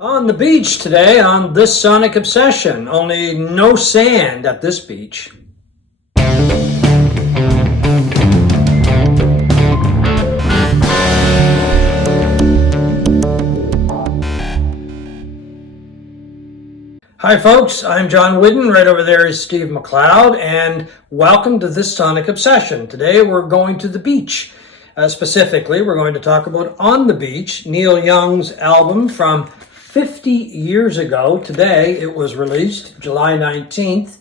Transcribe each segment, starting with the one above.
On the beach today on this Sonic Obsession, only no sand at this beach. Hi folks, I'm John Whidden. Right over there is Steve McLeod, and welcome to this Sonic Obsession. Today we're going to the beach. Specifically, we're going to talk about On the Beach, Neil Young's album from 50 years ago. Today it was released, July 19th.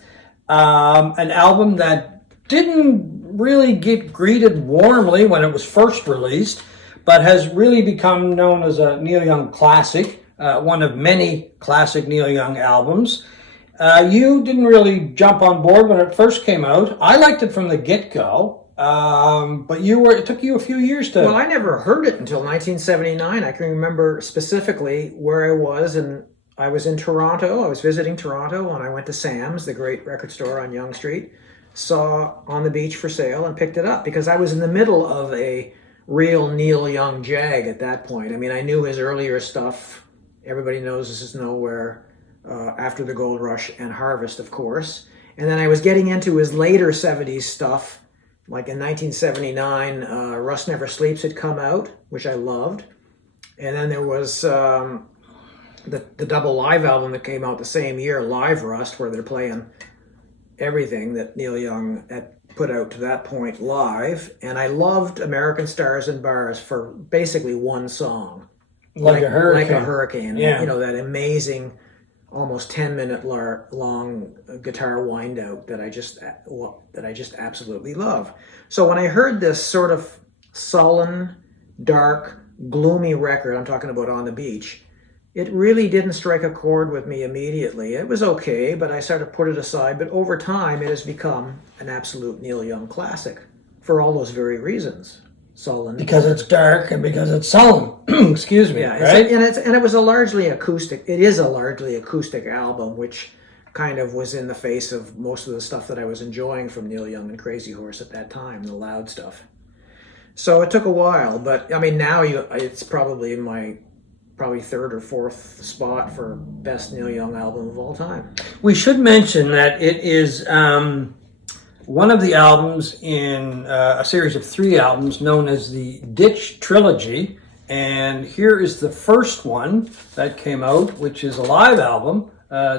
An album that didn't really get greeted warmly when it was first released, but has really become known as a Neil Young classic. One of many classic Neil Young albums. You didn't really jump on board when it first came out. I liked it from the get-go, but it took you a few years to... Well, I never heard it until 1979. I can remember specifically where I was, and I was in Toronto. I was visiting Toronto, and I went to Sam's, the great record store on Yonge Street, saw On the Beach for sale, and picked it up because I was in the middle of a real Neil Young jag at that point. I mean, I knew his earlier stuff. Everybody knows This Is Nowhere, After the Gold Rush, and Harvest, of course. And then I was getting into his later 70s stuff, like in 1979, Rust Never Sleeps had come out, which I loved. And then there was the double live album that came out the same year, Live Rust, where they're playing everything that Neil Young had put out to that point live. And I loved American Stars and Bars for basically one song. Like a hurricane. Yeah. You know, that amazing, almost 10-minute long guitar wind out that I just absolutely love. So when I heard this sort of sullen, dark, gloomy record, I'm talking about On the Beach, it really didn't strike a chord with me immediately. It was okay, but I sort of put it aside. But over time, it has become an absolute Neil Young classic for all those very reasons. Sullen. Because it's dark and because it's sullen. Excuse me. Yeah, right? It was a largely acoustic. It is a largely acoustic album, which kind of was in the face of most of the stuff that I was enjoying from Neil Young and Crazy Horse at that time, the loud stuff. So it took a while, but I mean now it's probably in my third or fourth spot for best Neil Young album of all time. We should mention that it is one of the albums in a series of 3 albums known as the Ditch Trilogy. And here is the first one that came out, which is a live album,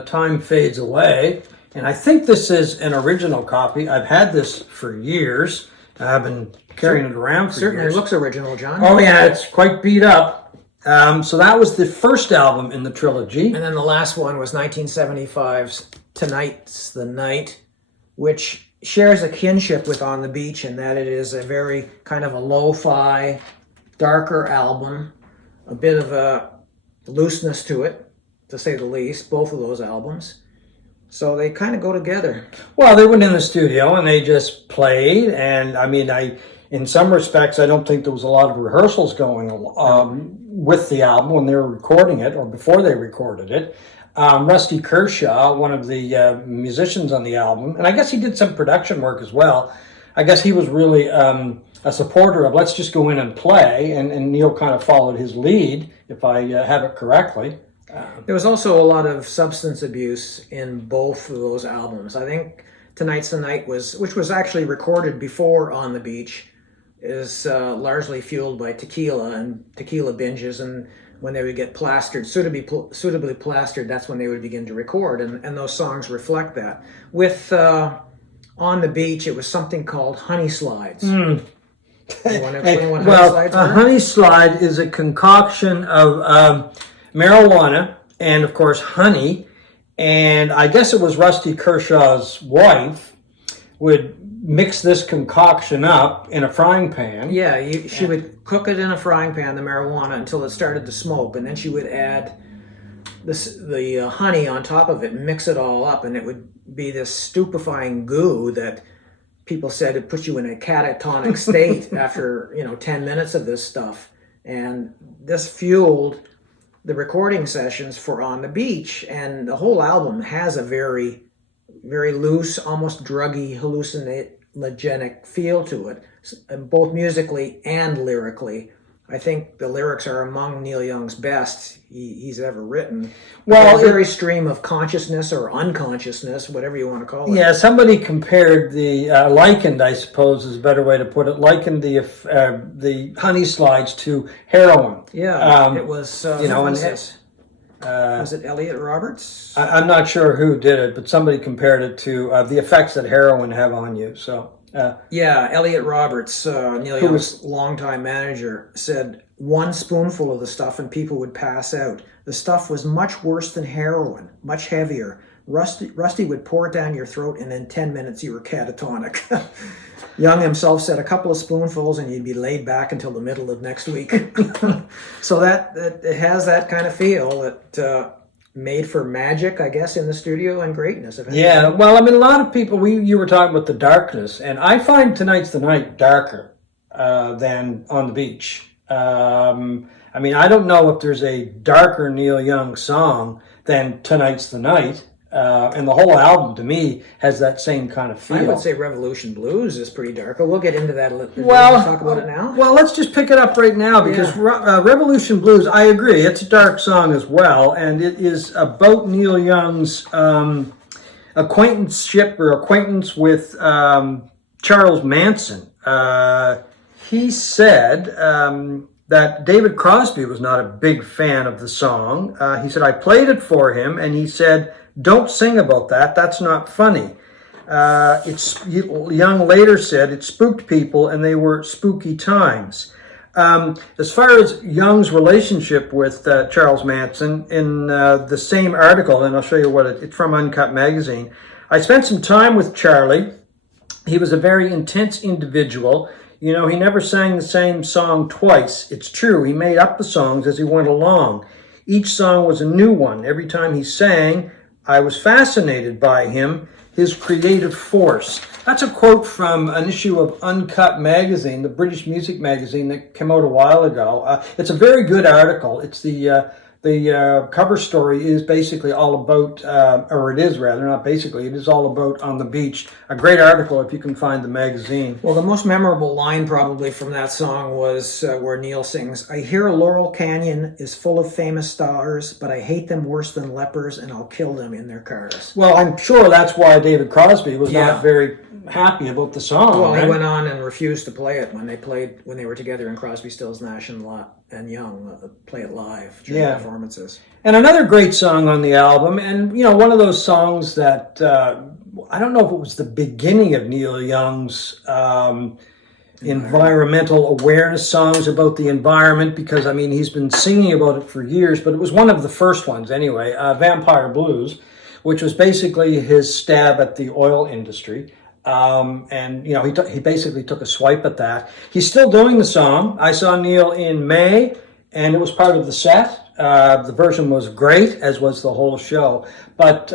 Time Fades Away. And I think this is an original copy. I've had this for years. I've been carrying it around for Certainly years. looks original, John. Oh yeah, it's quite beat up. So that was the first album in the trilogy. And then the last one was 1975's Tonight's the Night, which shares a kinship with On the Beach in that it is a very kind of a lo-fi, darker album, a bit of a looseness to it, to say the least, both of those albums. So they kind of go together. Well, they went in the studio and they just played, and I mean, in some respects, I don't think there was a lot of rehearsals going with the album when they were recording it or before they recorded it. Rusty Kershaw, one of the musicians on the album, and I guess he did some production work as well. I guess he was really a supporter of let's just go in and play, and Neil kind of followed his lead, if I have it correctly. There was also a lot of substance abuse in both of those albums. I think Tonight's the Night which was actually recorded before On the Beach, is largely fueled by tequila and tequila binges, and when they would get plastered, suitably plastered, that's when they would begin to record, and those songs reflect that. With On the Beach, it was something called Honey Slides. Mm. Slides a honey slide is a concoction of marijuana and, of course, honey, and I guess it was Rusty Kershaw's wife would mix this concoction up in a frying pan. Yeah, she would cook it in a frying pan, the marijuana, until it started to smoke, and then she would add the honey on top of it and mix it all up, and it would be this stupefying goo that people said it put you in a catatonic state after 10 minutes of this stuff. And this fueled the recording sessions for On the Beach, and the whole album has a very, very loose, almost druggy, hallucinogenic feel to it, both musically and lyrically. I think the lyrics are among Neil Young's best he's ever written. Well, a very stream of consciousness or unconsciousness, whatever you want to call it. Yeah, somebody compared likened, I suppose is a better way to put it, likened the honey slides to heroin. Yeah, it was, was it Elliot Roberts? I'm not sure who did it, but somebody compared it to the effects that heroin have on you. So Elliot Roberts, Neil Young's longtime manager, said one spoonful of the stuff and people would pass out. The stuff was much worse than heroin, much heavier. Rusty would pour it down your throat, and in 10 minutes you were catatonic. Young himself said a couple of spoonfuls and you'd be laid back until the middle of next week. So that it has that kind of feel that made for magic, I guess, in the studio and greatness. Yeah, well, I mean, a lot of people, you were talking about the darkness, and I find Tonight's the Night darker than On the Beach. I mean, I don't know if there's a darker Neil Young song than Tonight's the Night. And the whole album, to me, has that same kind of feel. I would say Revolution Blues is pretty dark. We'll get into that a little. Well, talk about it now. Well, let's just pick it up right now because Revolution Blues, I agree, it's a dark song as well, and it is about Neil Young's acquaintance with Charles Manson. He said that David Crosby was not a big fan of the song. He said, I played it for him, and he said, don't sing about that. That's not funny. Young later said it spooked people and they were spooky times. As far as Young's relationship with Charles Manson, in the same article, and I'll show you what it's from Uncut Magazine, I spent some time with Charlie. He was a very intense individual. You know, he never sang the same song twice. It's true, he made up the songs as he went along. Each song was a new one. Every time he sang, I was fascinated by him, his creative force. That's a quote from an issue of Uncut Magazine, the British music magazine that came out a while ago. It's a very good article. It's the cover story is basically all about, or it is rather, not basically, it is all about On the Beach. A great article if you can find the magazine. Well, the most memorable line probably from that song was where Neil sings, I hear Laurel Canyon is full of famous stars, but I hate them worse than lepers and I'll kill them in their cars. Well, I'm sure that's why David Crosby was not very happy about the song. Well, right? He went on and refused to play it when they were together in Crosby, Stills, Nash and Young play it live during performances. And another great song on the album, and you know, one of those songs that I don't know if it was the beginning of Neil Young's environmental awareness songs about the environment, because I mean he's been singing about it for years, but it was one of the first ones anyway, Vampire Blues, which was basically his stab at the oil industry. And you know, he basically took a swipe at that. He's still doing the song. I saw Neil in May, and it was part of the set. The version was great, as was the whole show. But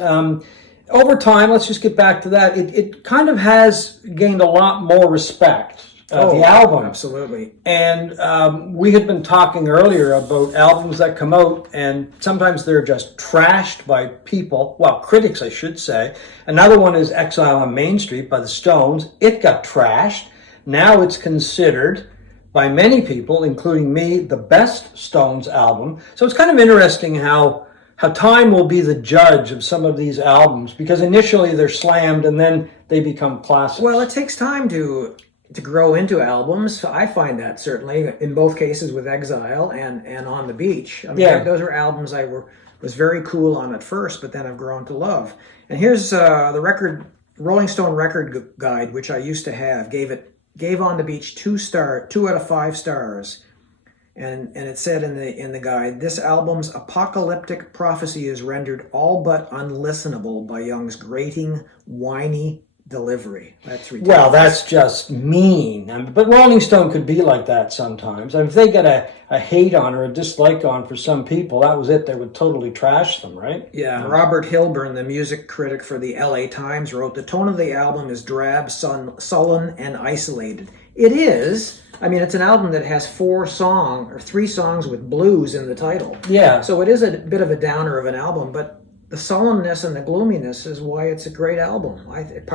over time, let's just get back to that. It kind of has gained a lot more respect. The album. Absolutely. And we had been talking earlier about albums that come out and sometimes they're just trashed by people, well, critics, I should say. Another one is Exile on Main Street by the Stones. It got trashed. Now it's considered by many people, including me, the best Stones album. So it's kind of interesting how time will be the judge of some of these albums, because initially they're slammed and then they become classics. Well, it takes time to grow into albums. I find that certainly in both cases with Exile and On the Beach. I mean, those are albums I was very cool on at first, but then I've grown to love. And here's the Rolling Stone Record Guide, which I used to have, gave On the Beach 2 out of 5 stars. And it said in the guide, this album's apocalyptic prophecy is rendered all but unlistenable by Young's grating, whiny delivery. That's ridiculous. Well, that's just mean. But Rolling Stone could be like that sometimes. I mean, if they got a hate on or a dislike on for some people, that was it. They would totally trash them, right? Yeah. Robert Hilburn, the music critic for the LA Times, wrote, the tone of the album is drab, sullen, and isolated. It is. I mean, it's an album that has 3 songs with blues in the title. Yeah. So it is a bit of a downer of an album, but the sullenness and the gloominess is why it's a great album.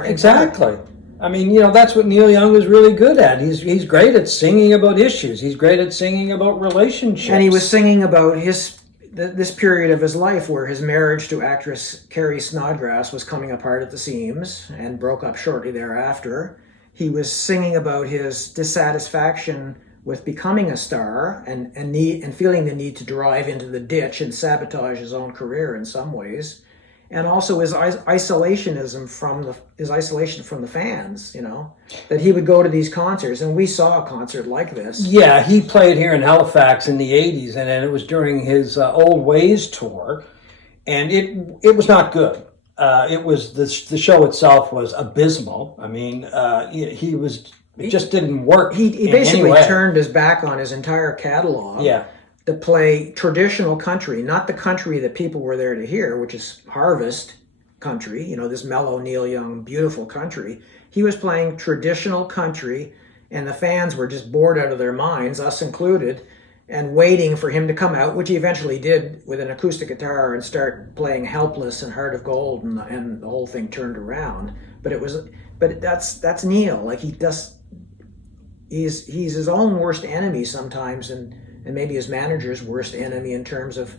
Exactly. I mean, that's what Neil Young is really good at. He's great at singing about issues. He's great at singing about relationships. And he was singing about this period of his life where his marriage to actress Carrie Snodgrass was coming apart at the seams and broke up shortly thereafter. He was singing about his dissatisfaction with becoming a star and feeling the need to drive into the ditch and sabotage his own career in some ways, and also his isolation from the fans. That he would go to these concerts, and we saw a concert like this. Yeah, he played here in Halifax in the '80s, and it was during his Old Ways tour, and it was not good. It was the show itself was abysmal. I mean, it just didn't work. He basically turned his back on his entire catalog. Yeah. To play traditional country, not the country that people were there to hear, which is harvest country, this mellow Neil Young, beautiful country. He was playing traditional country, and the fans were just bored out of their minds, us included, and waiting for him to come out, which he eventually did with an acoustic guitar and start playing Helpless and Heart of Gold, and the whole thing turned around. But that's Neil. Like he's his own worst enemy sometimes, and maybe his manager's worst enemy in terms of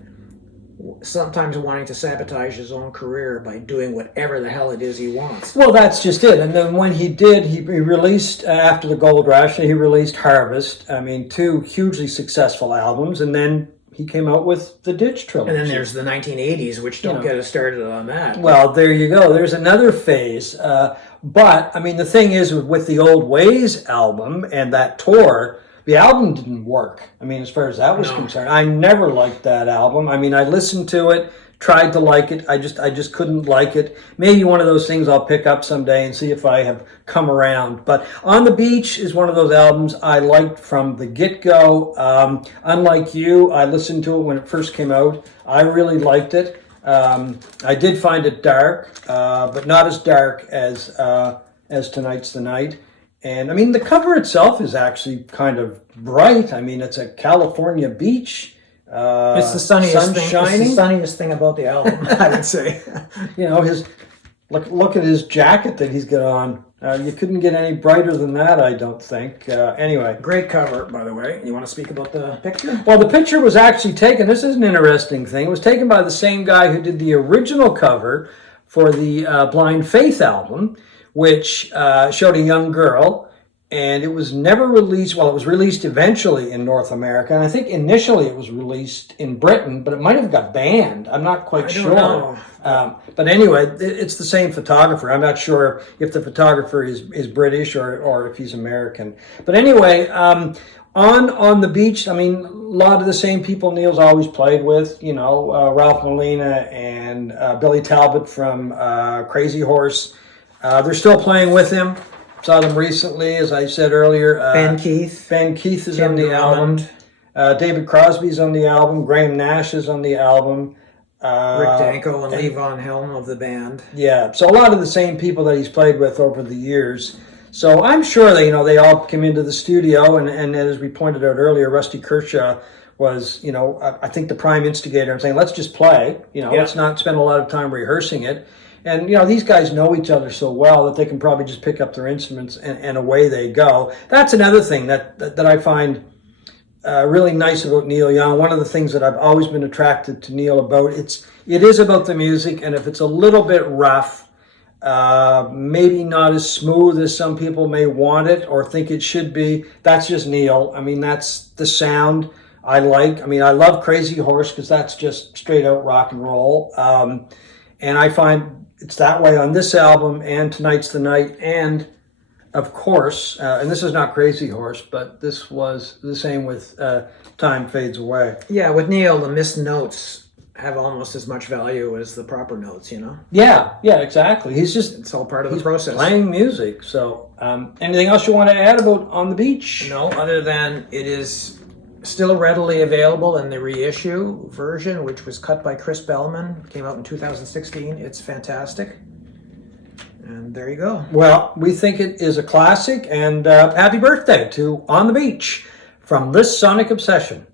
sometimes wanting to sabotage his own career by doing whatever the hell it is he wants. Well, that's just it. And then when he did, he released, after the Gold Rush, he released Harvest. I mean, 2 hugely successful albums. And then he came out with the Ditch Trilogy. And then there's the 1980s, which don't get us started on that. Well, there you go. There's another phase. But, I mean, the thing is, with the Old Ways album and that tour, the album didn't work. I mean, as far as that was concerned, I never liked that album. I mean, I listened to it, tried to like it. I just couldn't like it. Maybe one of those things I'll pick up someday and see if I have come around. But On the Beach is one of those albums I liked from the get-go. Unlike you, I listened to it when it first came out. I really liked it. I did find it dark, but not as dark as Tonight's the Night. And I mean, the cover itself is actually kind of bright. I mean, it's a California beach. It's the sunniest thing. Shining. It's the sunniest thing about the album, I would say. His look at his jacket that he's got on. You couldn't get any brighter than that, I don't think. Anyway, great cover, by the way. You want to speak about the picture? Well, the picture was actually taken. This is an interesting thing. It was taken by the same guy who did the original cover for the Blind Faith album, which showed a young girl, and it was never released. Well, it was released eventually in North America, and I think initially it was released in Britain, but it might have got banned. I'm not quite sure. Know. But anyway, it's the same photographer. I'm not sure if the photographer is British or if he's American. But anyway, on the Beach, I mean, a lot of the same people Neil's always played with, Ralph Molina and Billy Talbot from Crazy Horse. They're still playing with him. Saw them recently, as I said earlier. Ben Keith. Ben Keith is on the album. David Crosby's on the album. Graham Nash is on the album. Rick Danko and Lee Von Helm of the band. Yeah, so a lot of the same people that he's played with over the years. So I'm sure that, they all came into the studio, and as we pointed out earlier, Rusty Kershaw was, I think the prime instigator and saying, let's just play, let's not spend a lot of time rehearsing it. And, these guys know each other so well that they can probably just pick up their instruments and away they go. That's another thing that I find really nice about Neil Young. One of the things that I've always been attracted to Neil about, it is about the music, and if it's a little bit rough, maybe not as smooth as some people may want it or think it should be, that's just Neil. I mean, that's the sound I like. I mean, I love Crazy Horse because that's just straight out rock and roll. And I find it's that way on this album and Tonight's the Night. And of course, and this is not Crazy Horse, but this was the same with Time Fades Away. Yeah, with Neil, the missed notes have almost as much value as the proper notes, Yeah, exactly. It's all part of the process. Playing music. So anything else you want to add about On the Beach? No, other than it is still readily available in the reissue version, which was cut by Chris Bellman, came out in 2016. It's fantastic. And there you go. Well, we think it is a classic, and happy birthday to On the Beach from this Sonic Obsession.